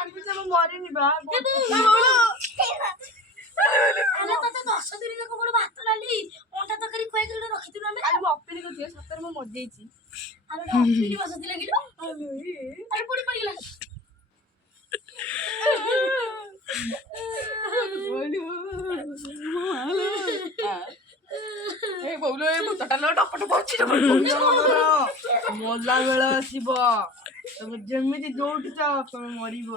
ମରିନି ବା ଆରେ ତତେ 10 ଦିନ ଯାକ ଗୋଟେ ଭାତ ଡାଲି ଅଣ୍ଡା ତରକାରୀ ଖୁଆଇକି ଗୋଟେ ରଖିଥିଲୁ ଆମେ। ଆରେ ମୁଁ ଅପିଲି କରିଛି ସତରେ ମୁଁ ମରିଯାଇଛି। ଆରେ ଅପିଲି ବସତି ଲାଗିଲ ଆରେ ପୁଣି ପଡ଼ିଗଲା। ମଲା ବେଳେ ଆସିବ ତମେ ଯେମିତି ଯୋଉଠି ଚାହ ତମେ ମରିବ।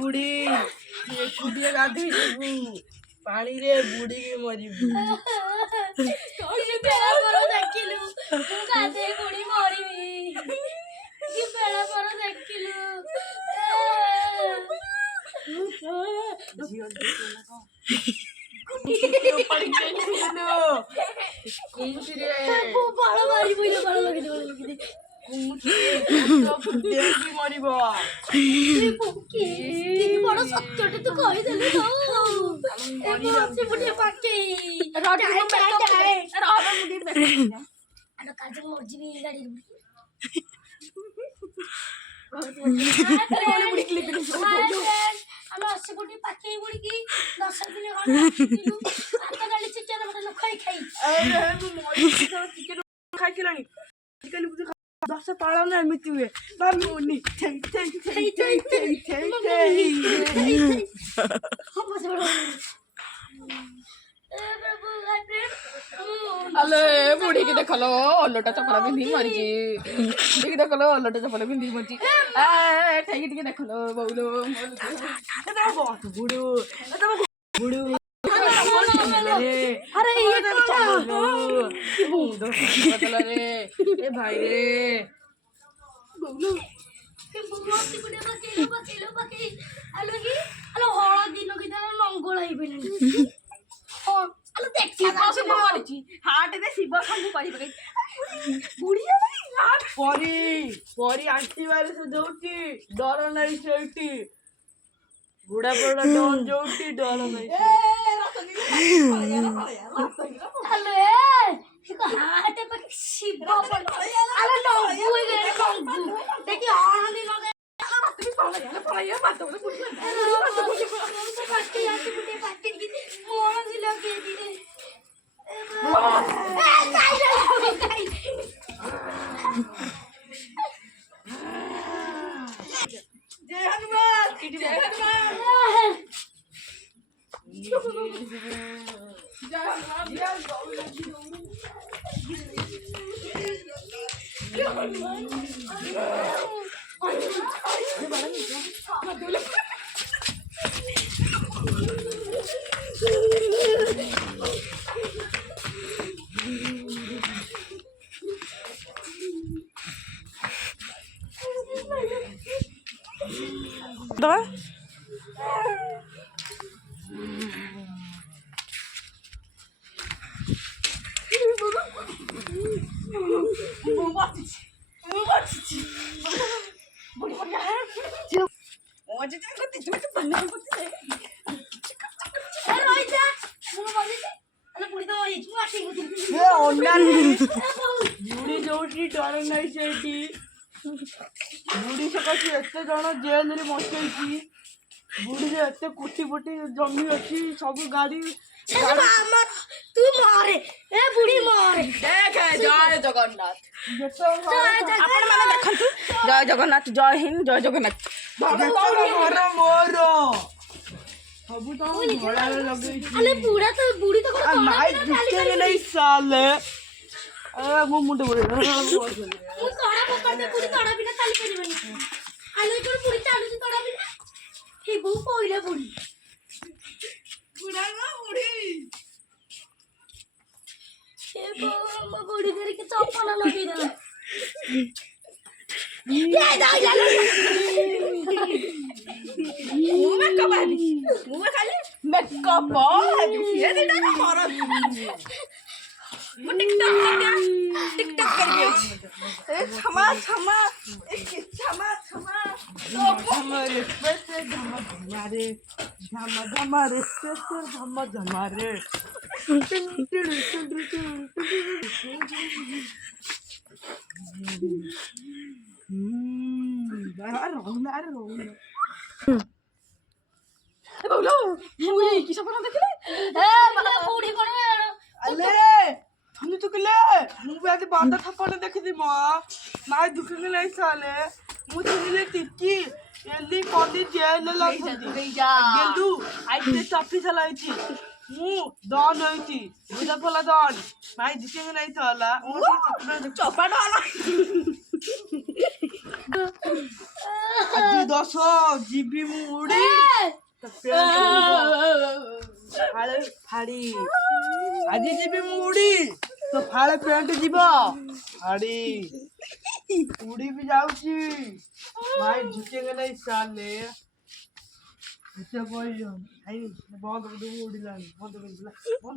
ବୁଢୀ ଏକୁଟିଆ ଗାଧେଇ ଯିବୁ ପାଣିରେ ବୁଡିକି ମରିବୁ। ଦେଖିଲୁ ମୁଁ ଗାଧେଇ ବୁଡି ମରିବି କି ବେଳା ପର ଦେଖିଲୁ। ମରିବ ବଡ ସତ୍ୟଟେ ତୁ କହିଦେଲୁ କାଜୁ ମରିଯିବି ଗାଡିରୁ। ଆମେ 80 କୋଟି ପାଖେଇ ବୁଡିକି 10 ଦିନ ଭାତ ଡାଲି ଚିକେନ ମଟନ ଖାଇ ଖାଇଥିଲାଣି ଦଶ ପାଳନ ଏମିତି ହୁଏ ମାମୁନି ଆଲେ ବୁଢୀକି ଦେଖଲ ଅଲଟା ଚପଲ ପିନ୍ଧିକି ମରିଛି। ବୁଢୀକି ଦେଖଲ ଅଲଟା ଚପଲ ପିନ୍ଧିକି ମରିଛି। ଠେଇକି ଟିକେ ଦେଖଲ ବଉଲୋ ବୁଢୁ ବୁଢୁ ଭାଇ ରେ ହଳଦୀ ଲଗେଇଦେଲା ଲଙ୍ଗଳ ହେଇପାରିଲାନି। ପରି ଆଣ୍ଟିବାରେ ସେ ଯୋଉଠି ଡର ନାହିଁ ସେଇଠି ବୁଢା ପଡା ଡର ଯୋଉଠି ଡର ନାହିଁ। ବୁଢୀ ଯୋଉଠି ଡର ନାହିଁ ସେଇଠି ବୁଢୀ ସକାଶେ ଏତେ ଜଣ ଜେଲରେ ବସେଇଛି। ବୁଢୀରେ ଏତେ କୋଟି କୋଟି ଜମି ଅଛି ସବୁ ଗାଡି ତୁ ମରେ ଏ ବୁଢୀ ମରେ। ଦେଖେ ଜୟ ଜଗନ୍ନାଥ ଆପଣ ମାନେ ଦେଖନ୍ତୁ ଜୟ ଜଗନ୍ନାଥ ଜୟ ହିନ୍ଦ ଜୟ ଜଗନ୍ନାଥ। ଘର ମୋର ସବୁ ତ ଘୋଡାରେ ଲଗେଇଛି। ବୁଢା ତ ବୁଢୀ ତ ମାଇ ଦିଶେନି ନାଇଁ ସାଲେ ମୁଁ ମୁଣ୍ଡ ବୁଢୀ ମୁଁ ତଡା ପକଡେ ବୁଢୀ ତଡା ବିନା ଚାଲି ପାରିବନି। ଆଲୋ କୋନ ବୁଢୀ ଚାଲୁଛି ତଡା ବିନା हे बहु पहिला बुढी बुढा न बुढी हे म बुढी फेरि के चप्पल लगिदेला ମୁଁ टिकटॉक करके ए क्षमा क्षमा धमा रे पैसे धमा रे धमा रे पैसे धमा रे अरे रोना ए बोलो मुई की सपना देखले ए बोले बुढ़ी कोन अले थनु तो कले मु बात बांदा थपने देखि मां माय दुखने नहीं साले मु थनिले टिक्की एली कोंडी जेल लगथि गेलु आइते टपी चलाइछि मु दन होइछि बुदा फला दन माय जिके नहीं थला मु सपना चपाट वाला अजी 10 जीबी मु उडी फाळे फाड़ी आजी जीबी मु उडी तो फाळे पेंट जीव फाड़ी उड़ी भी जाऊची भाई झुकेंगे नहीं साले ऐसे बोल आई बहुत उड़ी लानी बहुत